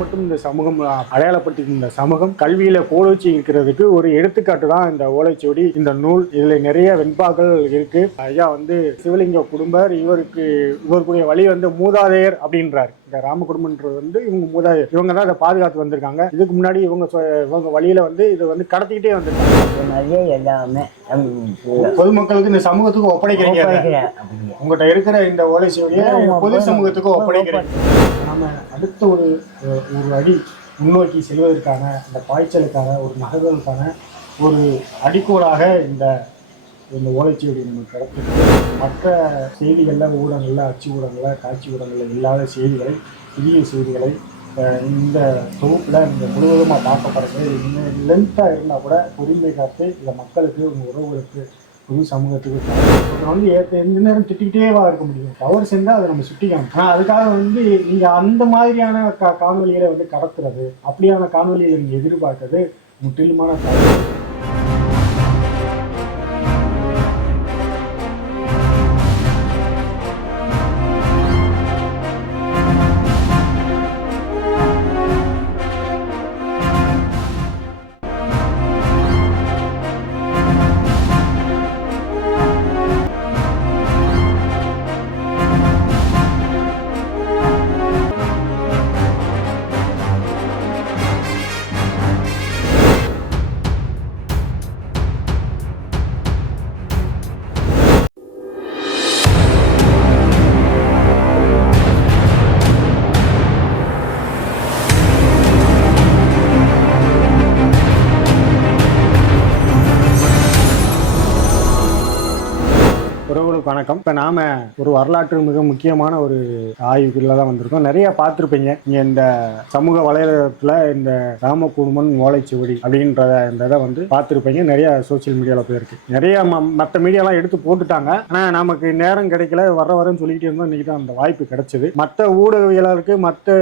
மட்டும் இந்த சமூகம் அடையாளப்படுத்தி இந்த சமூகம் கல்வியில கோலோச்சி இருக்கிறதுக்கு ஒரு எடுத்துக்காட்டு தான் இந்த ஓலைச்சுவடி இந்த நூல். இதுல நிறைய வெண்பாக்கள் இருக்கு. ஐயா வந்து சிவலிங்க குடும்பர் இவருக்கு இவருக்குரிய வழி வந்து மூதாதையர் அப்படின்றார். இந்த ராம குடும்பன்றது வந்து இவங்க மூதாதையர். இவங்க தான் இதை பாதுகாத்து வந்திருக்காங்க. இதுக்கு முன்னாடி இவங்க இவங்க வழியில வந்து இது வந்து கடத்திக்கிட்டே வந்திருக்காங்க. எல்லாமே பொதுமக்களுக்கு இந்த சமூகத்துக்கு ஒப்படைக்கிறீங்க அதை. ஒப்படைக்கிறேன். உங்கள்கிட்ட இருக்கிற இந்த ஓலைச்சுவடியை ஆமா, பொது. சமூகத்துக்கு ஒப்படைக்கிறீங்க. நாம அடுத்த ஒரு ஒரு அடி முன்னோக்கி செல்வதற்கான அந்த பாய்ச்சலுக்கான ஒரு நகர்வதற்கான ஒரு அடிக்கோடாக இந்த இந்த ஓலைச்சுவடி நமக்கு கிடைச்சிருக்கு மற்ற செய்திகளில் ஊடகங்களில் அச்சு ஊடகங்களில் காட்சி ஊடகங்களில் இல்லாத செய்திகளை புதிய செய்திகளை இந்த தொகுப்பில் இந்த முழுவதுமாக பார்க்கப்படுறது இன்னும் லென்த்தாக இருந்தால் கூட பொறுமை காத்து இந்த மக்களுக்கு உங்கள் உறவுகளுக்கு புது சமூகத்துக்கு ஒருத்தர் வந்து ஏற்ற எந்த நேரம் திட்டிக்கிட்டேவா இருக்க முடியும். தவறு செஞ்சால் அதை நம்ம சுட்டிக்கணும் ஆனால் அதுக்காக வந்து நீங்கள் அந்த மாதிரியான கா காணொலிகளை வந்து கடத்துறது அப்படியான காணொலிகளை நீங்கள் எதிர்பார்க்கறது முற்றிலுமான தவறு. உறவுகளுக்கு வணக்கம். இப்போ நாம ஒரு வரலாற்று மிக முக்கியமான ஒரு ஆய்வுக்குள்ள தான் வந்திருக்கோம். நிறைய பார்த்துருப்பீங்க. இங்கே இந்த சமூக வலைதளத்தில் இந்த ராம குடும்பம் ஓலைச்சுவடி அப்படின்றத இந்த இதை வந்து பார்த்துருப்பீங்க. நிறைய சோஷியல் மீடியாவில் போயிருக்கு. நிறைய மற்ற மீடியாலாம் எடுத்து போட்டுட்டாங்க. ஆனால் நமக்கு நேரம் கிடைக்கல. வர வரன்னு சொல்லிக்கிட்டே இருந்தோம். இன்னைக்கு தான் அந்த வாய்ப்பு கிடைச்சது. மற்ற ஊடகவியலாளருக்கு மற்ற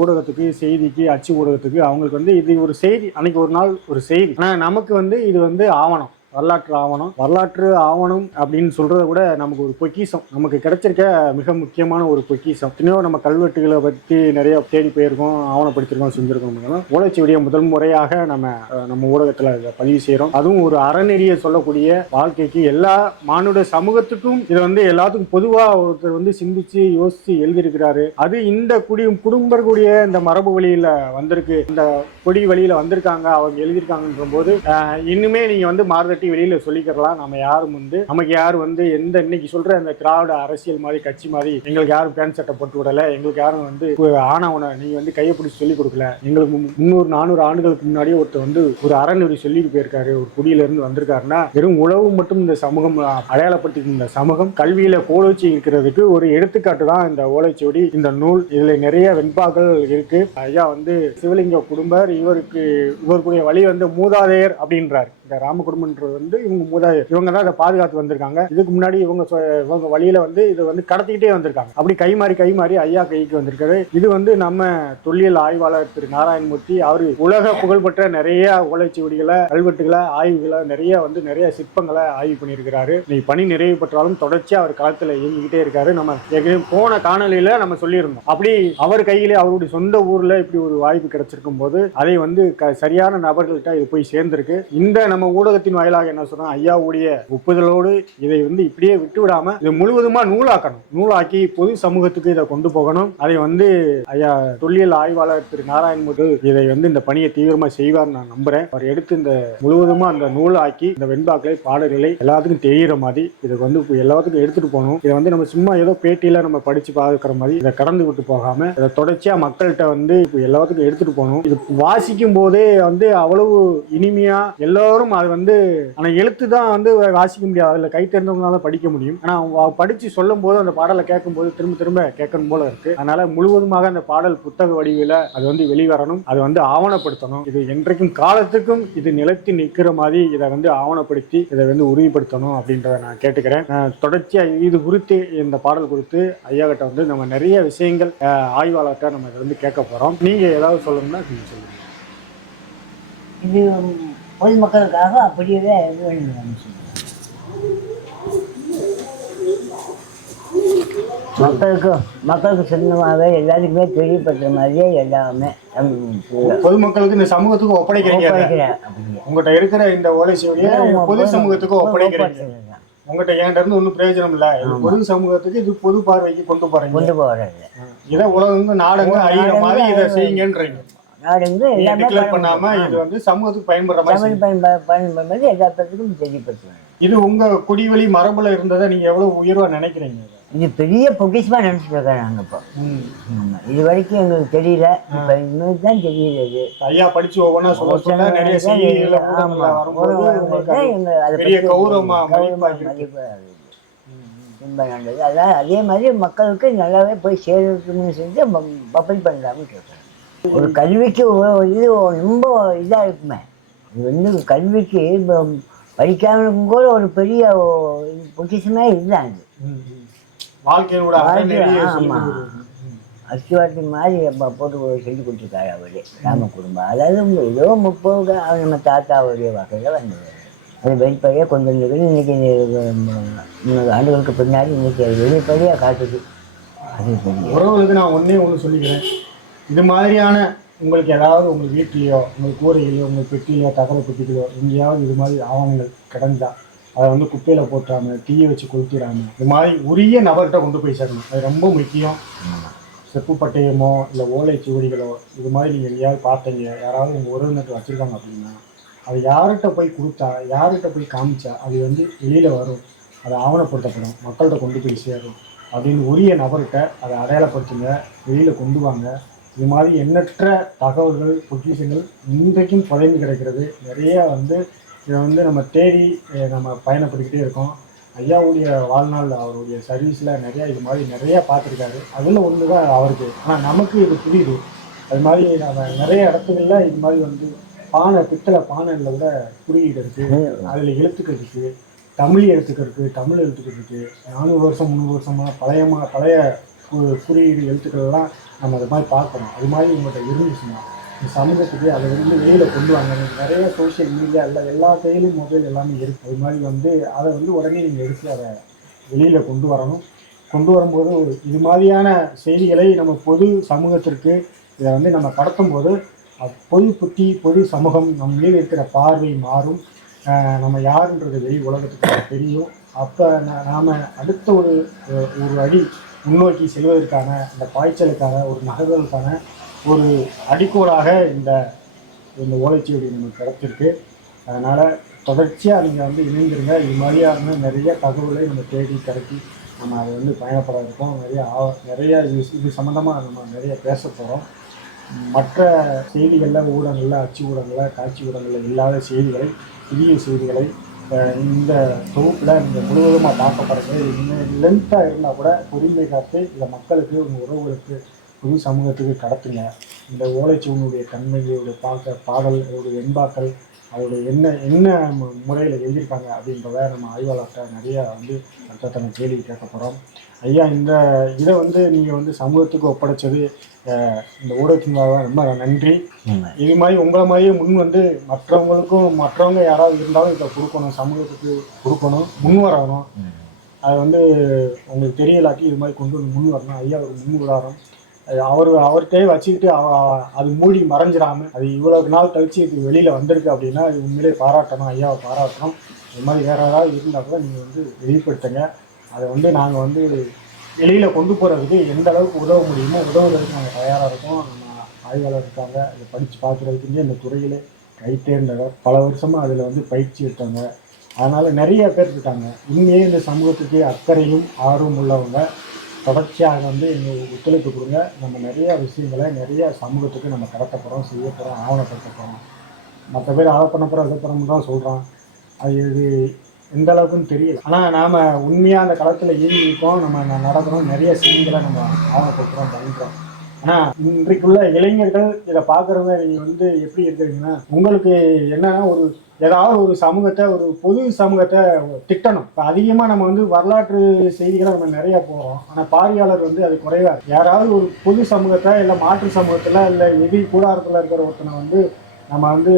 ஊடகத்துக்கு செய்திக்கு அச்சு ஊடகத்துக்கு அவங்களுக்கு வந்து இது ஒரு செய்தி. அன்னைக்கு ஒரு நாள் ஒரு செய்தி. ஆனால் நமக்கு வந்து இது வந்து ஆவணம். வரலாற்று ஆவணம். வரலாற்று ஆவணம் அப்படின்னு சொல்றத விட நமக்கு ஒரு பொக்கிஷம். நமக்கு கிடைச்சிருக்க மிக முக்கியமான ஒரு பொக்கிஷம். எத்தனையோ நம்ம கல்வெட்டுகளை பற்றி நிறைய தேடி போயிருக்கோம் ஆவணப்படுத்திருக்கோம் செஞ்சிருக்கோம் ஓலைச்சுவடியை முதல் முறையாக நம்ம நம்ம ஊடகத்தில் இதை பதிவு செய்கிறோம் அதுவும் ஒரு அறநெறியை சொல்லக்கூடிய வாழ்க்கைக்கு எல்லா மானுட சமூகத்துக்கும் இதை வந்து எல்லாத்துக்கும் பொதுவாக ஒருத்தர் வந்து சிந்திச்சு யோசிச்சு எழுதியிருக்கிறாரு. அது இந்த குடி குடும்பர் கூடிய இந்த மரபு வழியில் வந்திருக்கு. இந்த கொடி வழியில் வந்திருக்காங்க அவங்க எழுதியிருக்காங்கன்ற போது இன்னுமே நீங்க வந்து மாறுதட்டி வெளியில சொல்லிக்கிறலாம். நம்ம யாரும் வந்து நமக்கு யாரும் வந்து எந்த இன்னைக்கு சொல்ற அந்த திராவிட அரசியல் மாதிரி கட்சி மாதிரி எங்களுக்கு யாரும் பேண்ட் சட்டை போட்டு விடல எங்களுக்கு யாரும் வந்து ஆனவனை நீங்க வந்து கையை பிடிச்சி சொல்லி கொடுக்கல. எங்களுக்கு முந்நூறு நானூறு ஆண்டுகளுக்கு முன்னாடியே ஒருத்தர் வந்து ஒரு அறநெறி சொல்லிட்டு போயிருக்காரு. ஒரு குடியில இருந்து வந்திருக்காருன்னா வெறும் உழவு மட்டும் இந்த சமூகம் அடையாளப்படுத்தி இந்த சமூகம் கல்வியில கோலோச்சி இருக்கிறதுக்கு ஒரு எடுத்துக்காட்டு தான் இந்த ஓலைச்சுவடி இந்த நூல். இதுல நிறைய வெண்பாக்கள் இருக்கு. ஐயா வந்து சிவலிங்க குடும்பர் இவருக்கு இவருக்குரிய வழி வந்து மூதாதையர் அப்படின்றார். இந்த ராம குடும்பன்றது வந்து இவங்க மூதாதையர் இவங்க தான் அதை பாதுகாத்து வந்திருக்காங்க. இதுக்கு முன்னாடி இவங்க சொ- இவங்க வழியில வந்து இதை வந்து கடத்திக்கிட்டே வந்திருக்காங்க. அப்படி கை மாறி கை மாறி ஐயா கைக்கு வந்திருக்காரு. இது வந்து நம்ம தொல்லியல் ஆய்வாளர் திரு நாராயணமூர்த்தி அவர் உலக புகழ்பெற்ற நிறைய ஓலைச்சுவடிகளை கல்வெட்டுகளை ஆய்வுகளை நிறைய வந்து நிறைய சிற்பங்களை ஆய்வு பண்ணியிருக்கிறாரு. நீ பணி நிறைவு பெற்றாலும் தொடர்ச்சியாக அவர் காலத்தில் இயங்கிக்கிட்டே இருக்காரு. நம்ம ஏற்கனவே போன காணொலியில நம்ம சொல்லியிருந்தோம். அப்படி அவர் கையிலே அவருடைய சொந்த ஊர்ல இப்படி ஒரு வாய்ப்பு கிடைச்சிருக்கும் போது அதை வந்து க- சரியான நபர்கள்ட்ட இது போய் சேர்ந்திருக்கு. இந்த நம்ம ஊடகத்தின் வாயிலாக என்ன சொல்றோம்? ஐயாவுடைய ஒப்புதலோடு இதை வந்து இப்படியே விட்டு விடாம இதை முழுவதுமா நூலாக்கணும். நூலாக்கி பொது சமூகத்துக்கு இதை கொண்டு போகணும். அதை வந்து ஐயா தொல்லியல் ஆய்வாளர் திரு நாராயண்முது இதை வந்து இந்த பணியை தீவிரமா செய்வார் நான் நம்புறேன். அவர் எடுத்து இந்த முழுவதுமா அந்த நூலாக்கி இந்த வெண்பாக்களை பாடல்களை எல்லாத்துக்கும் தெரிகிற மாதிரி இதை வந்து எல்லாத்துக்கும் எடுத்துட்டு போகணும். இதை வந்து நம்ம சும்மா ஏதோ பேட்டியில நம்ம படிச்சு பார்க்குற மாதிரி இதை கடந்து விட்டு போகாம இதை தொடர்ச்சியா மக்கள்கிட்ட வந்து இப்போ எல்லாத்துக்கும் எடுத்துட்டு போகணும். இது வாசிக்கும் போதே வந்து அவ்வளவு இனிமையா எல்லாரும் அது வந்து ஆனால் எழுத்து தான் வந்து வாசிக்க முடியாது. அதில் கை தெரிந்தவங்களால படிக்க முடியும். ஆனால் படித்து சொல்லும் போது அந்த பாடலை கேட்கும்போது திரும்ப திரும்ப கேட்கணும் போல இருக்கு. அதனால முழுவதுமாக அந்த பாடல் புத்தக வடிவில் அது வந்து வெளிவரணும். அது வந்து ஆவணப்படுத்தணும். இது என்றைக்கும் காலத்துக்கும் இது நிலத்தி நிற்கிற மாதிரி இதை வந்து ஆவணப்படுத்தி இதை வந்து உறுதிப்படுத்தணும் அப்படின்றத நான் கேட்டுக்கிறேன். தொடர்ச்சியாக இது குறித்து இந்த பாடல் குறித்து ஐயா கிட்ட வந்து நம்ம நிறைய விஷயங்கள் ஆய்வாளர்கிட்ட நம்ம இதை வந்து கேட்க போகிறோம் நீங்கள் ஏதாவது சொல்லணும்னா நீங்கள் சொல்லுங்கள் இது பொதுமக்களுக்காக அப்படியே இது சொல்லுவேன் மக்களுக்கு மக்களுக்கு சொந்தமாகவே எல்லாத்துக்குமே தெரியப்படுத்துற மாதிரியே எல்லாமே பொதுமக்களுக்கு இந்த சமூகத்துக்கு ஒப்படைக்கிறீங்க உங்கள்கிட்ட இருக்கிற இந்த ஓலைச்சுவடியை பொது சமூகத்துக்கு ஒப்படைக்கிறீங்க. உங்கள்கிட்ட என்கிட்ட இருந்து ஒன்றும் பிரயோஜனம் இல்லை. பொது சமூகத்துக்கு இது பொது பார்வைக்கு கொண்டு போறீங்க. கொண்டு போகிறது இதை உலகங்க நாடங்க ஐயிற மாதிரி இதை செய்யுங்கன்றீங்க. நாடுங்க நீங்க எல்லாமே பண்ணாம இது வந்து சமூகத்துக்கு பயன்படுற மாதிரி தமிழ் பயன்ப பயன்படும்போது எல்லா பேருக்கும் தெரியப்படுத்துவாங்க இது உங்க குடிவழி மரபுல இருந்ததை நீங்க எவ்வளவு உயர்வா நினைக்கிறீங்க? இதை? பெரிய பொக்கிஷமா நினைச்சிட்டு இருக்கோம் நாங்க இப்போ. இது வரைக்கும் எங்களுக்கு தெரியல. இப்போ இன்னும் தான் தெரியுது இது ஐயா படிச்சு ஒவ்வொன்றா சொல்ல நிறைய செய்திகளை. ரொம்ப நல்லது அதான் அதே மாதிரி மக்களுக்கு நல்லாவே போய் சேரணும்னு செஞ்சு பப்பல் பண்ணலாம்னு கேட்குறேன் ஒரு கல்விக்கு இது ரொம்ப இதாக இருக்குமே வந்து கல்விக்கு இப்போ படிக்காமலுக்கும் கூட ஒரு பெரிய பொக்கிஷமே இதுதான் ம், ம். வாழ்க்கையோட மாதிரி அப்ப போட்டு சொல்லி கொடுத்துருக்காரு அவரு ராம குடும்பம். அதாவது ஏதோ முப்பது நம்ம தாத்தாவுடைய வகையில் வந்தது. அது வெளிப்படையாக கொண்டு வந்தது இன்னைக்கு முன்னூறு ஆண்டுகளுக்கு பின்னாடி இன்னைக்கு அது வெளிப்படையாக காட்டுது. அது உறவுகளுக்கு நான் ஒண்ணே ஒன்று சொல்லிக்கிறேன். இது மாதிரியான உங்களுக்கு ஏதாவது உங்கள் வீட்லேயோ உங்கள் கூரையிலையோ உங்கள் பெட்டியிலையோ தகவல் பெட்டிலையோ எங்கேயாவது இது மாதிரி ஆவணங்கள் கிடந்தா அதை வந்து குப்பையில் போட்டாம தீயை வச்சு கொளுத்திடாம இது மாதிரி உரிய நபர்கிட்ட கொண்டு போய் சேரணும். அது ரொம்ப முக்கியம். செப்பு பட்டயமோ இல்லை ஓலை சுவடிகளோ இது மாதிரி நீங்கள் எங்கேயாவது பார்த்தீங்க யாராவது உங்கள் உறவினர்கள் வச்சுருக்காங்க அப்படின்னா அது யார்கிட்ட போய் கொடுத்தா யார்கிட்ட போய் காமிச்சா அது வந்து வெளியில் வரும். அது ஆவணப்படுத்தப்படும். மக்கள்கிட்ட கொண்டு போய் சேரும். அப்படின்னு உரிய நபர்கிட்ட அதை அடையாளப்படுத்துங்க. வெளியில் கொண்டு வாங்க. இது மாதிரி எண்ணற்ற தகவல்கள் பொக்கிஷங்கள் இன்றைக்கும் குறைந்து கிடக்கிறது. நிறைய வந்து இதை வந்து நம்ம தேடி நம்ம பயணப்பட்டுக்கிட்டே இருக்கோம். ஐயாவுடைய வாழ்நாள் அவருடைய சர்வீஸில் நிறையா இது மாதிரி நிறையா பார்த்துருக்காரு. அதில் ஒன்று தான் அவருக்கு. ஆனால் நமக்கு இது புரியுது. அது மாதிரி நம்ம நிறைய இடத்துகள்ல இது மாதிரி வந்து பானை பித்தளை பானையில் கூட குறியீடு இருக்குது அதில் எழுத்துக்கள் இருக்குது தமிழ் எழுத்துக்கள் இருக்குது தமிழ் எழுத்துக்கள் இருக்குது நானூறு வருஷம் முந்நூறு வருஷமாக பழையமாக பழைய குறியீடு எழுத்துக்கள்லாம் நம்ம அது மாதிரி பார்க்குறோம் அது மாதிரி உங்கள்கிட்ட இருந்துச்சுன்னா இந்த சமூகத்துக்கு அதை வந்து வெளியில் கொண்டு வாங்க. நிறைய சோஷியல் மீடியா இல்லை எல்லா கையிலும் மொபைல் எல்லாமே இருக்குது அது மாதிரி வந்து அதை வந்து உடனே நீங்கள் எடுத்து அதை வெளியில் கொண்டு வரணும். கொண்டு வரும்போது ஒரு இது மாதிரியான செய்திகளை நம்ம பொது சமூகத்திற்கு இதை வந்து நம்ம கடத்தும் போது பொது புத்தி பொது சமூகம் நம் மீது இருக்கிற பார்வை மாறும். நம்ம யாருன்றது வெளி உலகத்துக்கு தெரியும். அப்போ நாம் அடுத்த ஒரு- ஒரு அடி முன்னோக்கி செல்வதற்கான அந்த பாய்ச்சலுக்கான ஒரு நகர்தலுக்கான ஒரு அடிக்கோடாக இந்த இந்த ஓலைச்சுவடி நமக்கு கிடைச்சிருக்கு. அதனால் தொடர்ச்சியாக நீங்கள் வந்து இணைந்திருங்க. இது மாதிரியான நிறைய தகவலை நம்ம தேடி கிடைக்கி நம்ம அதை வந்து பயணப்பட இருக்கோம். நிறைய ஆ- நிறைய இது இது சம்மந்தமாக நம்ம நிறைய பேச போகிறோம் மற்ற செய்திகளில் ஊடகங்களில் அச்சு ஊடகங்களில் காட்சி ஊடகங்களில் இல்லாத செய்திகளை புதிய செய்திகளை இந்த தொகுப்பில் நீங்கள் முழுவதுமாக பார்க்கப்படுறது இன்னும் லென்த்தாக இருந்தால் கூட பொறுமை காத்து இந்த மக்களுக்கு உங்கள் உறவுகளுக்கு புது சமூகத்துக்கு கடத்துங்க. இந்த ஓலைச்சுவனுடைய தன்மையுடைய பார்க்க பாடல் அதோடைய எண்பாக்கள் அதோடைய என்ன என்ன முறையில் எழுதியிருக்காங்க அப்படின்றத நம்ம ஆய்வாளர்கிட்ட நிறைய வந்து அர்த்தத்தனை கேள்வி கேட்க போகிறோம் ஐயா இந்த இதை வந்து நீங்கள் வந்து சமூகத்துக்கு ஒப்படைச்சது இந்த ஊடகத்தின் ரொம்ப நன்றி. இது மாதிரி உங்களை மாதிரியே முன் வந்து மற்றவங்களுக்கும் மற்றவங்க யாராவது இருந்தாலும் இதை கொடுக்கணும் சமூகத்துக்கு கொடுக்கணும் முன் வரணும். அது வந்து உங்களுக்கு தெரியலாட்டி இது மாதிரி கொண்டு வந்து முன் வரணும். ஐயா ஒரு முன் உதாரணம் அவர் அவர்கிட்டே வச்சுக்கிட்டு அது மூடி மறைஞ்சிடாம அது இவ்வளவு நாள் கழிச்சு இது வெளியில வந்திருக்கு அப்படின்னா இது உண்மையிலே பாராட்டணும் ஐயாவை பாராட்டணும். இது மாதிரி வேற ஏதாவது இருந்தால் கூட நீங்கள் வந்து வெளிப்படுத்துங்க. அதை வந்து நாங்கள் வந்து வெளியில கொண்டு போறதுக்கு எந்த அளவுக்கு உதவ முடியுமோ உதவுறதுக்கு நாங்கள் தயாராக இருக்கோம். நம்ம ஆய்வாளர் இருக்காங்க அதை படித்து பார்க்குறதுக்கு இந்த துறையில் கைத்தேர்ந்தவர் பல வருஷமா அதில் வந்து பயிற்சி எடுத்தாங்க அதனால நிறைய பேர் இருக்காங்க. உண்மையே இந்த சமூகத்துக்கு அக்கறையும் ஆர்வம் உள்ளவங்க. தொடர்ச்சியாக வந்து எங்களுக்கு ஒத்துழைப்பு கொடுங்க. நம்ம நிறைய விஷயங்களை நிறைய சமூகத்துக்கு நம்ம கடத்த போகிறோம் செய்ய போகிறோம் ஆவணப்படுத்த போகிறோம் மற்ற பேர் அதை பண்ண போகிறோம் அதை பண்ண தான் சொல்கிறான் அது இது எந்த அளவுக்குன்னு தெரியல. ஆனால் நாம் உண்மையாக அந்த களத்தில் இயங்கியிருக்கோம் இருக்கோம் நம்ம நடக்கிறோம் நிறைய செய்திகளை நம்ம ஆவணப்படுத்துகிறோம் பண்ணுறோம் இன்றைக்குள்ள இளைஞர்கள் இதை பார்க்குறவங்க நீங்கள் வந்து எப்படி இருக்கிறீங்கன்னா உங்களுக்கு என்னன்னா ஒரு ஏதாவது ஒரு சமூகத்தை ஒரு பொது சமூகத்தை திட்டணும். இப்போ அதிகமாக நம்ம வந்து வரலாற்று செய்திகளை நம்ம நிறைய போகிறோம் ஆனால் பார்வையாளர் வந்து அது குறைவா யாராவது ஒரு பொது சமூகத்தை இல்லை மாற்று சமூகத்தில் இல்லை எதிர் கூடாரத்தில் இருக்கிற ஒருத்தனை வந்து நம்ம வந்து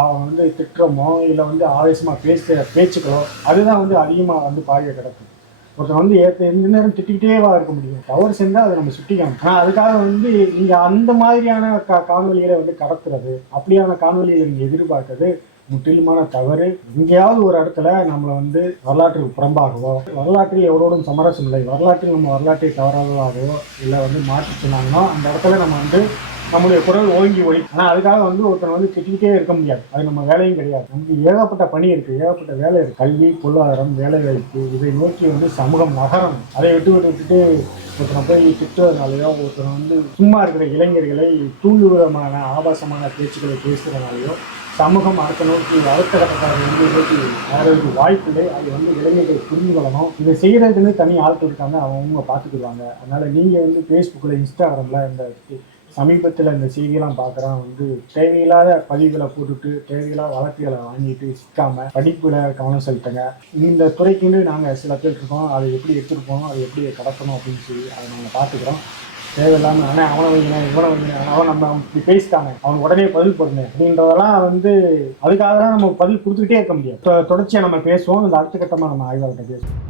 அவன் வந்து திட்டுறோமோ இல்லை வந்து ஆவேசமாக பேச பேச்சுக்களோ அதுதான் வந்து அதிகமாக வந்து பார்வையை கிடக்கும். ஒருத்தன் வந்து ஏத்த எந்த நேரம் திட்டிக்கிட்டேவா இருக்க முடியும். தவறு செஞ்சால் அதை நம்ம சுட்டிக்கணும் ஆனால் அதுக்காக வந்து இங்கே அந்த மாதிரியான கா காணொலிகளை வந்து கடத்துறது அப்படியான காணொலிகளை நீங்கள் எதிர்பார்க்கறது முற்றிலுமான தவறு. எங்கேயாவது ஒரு இடத்துல நம்மளை வந்து வரலாற்றுக்கு புறம்பாகவோ வரலாற்றில் எவரோடும் சமரசம் இல்லை வரலாற்றில் நம்ம வரலாற்றை தவறாகவோ இல்லை வந்து மாற்றி சொன்னாங்கன்னா அந்த இடத்துல நம்ம வந்து நம்முடைய குரல் ஓங்கி ஒழி ஆனால் அதுக்காக வந்து ஒருத்தர் வந்து திட்டிக்கிட்டே இருக்க முடியாது. அது நம்ம வேலையும் கிடையாது. நமக்கு ஏகப்பட்ட பணி இருக்கு. ஏகப்பட்ட வேலை இருக்கு. கல்வி பொருளாதாரம் வேலை வாய்ப்பு இதை நோக்கி வந்து சமூகம் நகரம் அதை விட்டு விட்டு விட்டுட்டு ஒருத்தனை போய் திட்டுறதுனாலயோ ஒருத்தனை வந்து சும்மா இருக்கிற இளைஞர்களை தூண்டுவிதமான ஆபாசமான பேச்சுக்களை பேசுகிறனாலையோ சமூகம் அடுத்த நோக்கி அடுத்த கட்டத்தை வந்து நோக்கி வர்றதுக்கு வாய்ப்பு இல்லை. அது வந்து இளைஞர்கள் புரிந்து கொள்ளணும். இதை செய்யறதுக்குன்னு தனி ஆட்கள் இருக்காங்க. அவங்க பார்த்துக்குவாங்க அதனால நீங்க வந்து ஃபேஸ்புக்கில் இன்ஸ்டாகிராமில் இந்த சமீபத்தில் இந்த செய்தியெல்லாம் பார்க்குறான் வந்து தேவையில்லாத பதிவுகளை போட்டுட்டு தேவையில்லாத வழக்குகளை வாங்கிட்டு சிக்காமல் படிப்பில் கவனம் செலுத்துங்க. இந்த துறைக்குன்னு நாங்கள் சில பேர் இருக்கோம். அதை எப்படி எடுத்துருப்போம் போகணும் அதை எப்படி கடக்கணும் அப்படின்னு சொல்லி அதை நாங்கள் பார்த்துக்கிறோம் தேவையில்லாமல் ஆனால் அவனை வைக்கிறேன் இவனை வைக்கிறேன் அவன் நம்ம இப்படி பேசிட்டாங்க அவன் உடனே பதில் போடுங்க அப்படின்றதெல்லாம் வந்து அதுக்காக தான் நம்ம பதில் கொடுத்துக்கிட்டே இருக்க முடியும் தொடர்ச்சியாக நம்ம பேசுவோம். இந்த அடுத்த கட்டமாக நம்ம ஆய்வாளர்கிட்ட பேசுவோம்.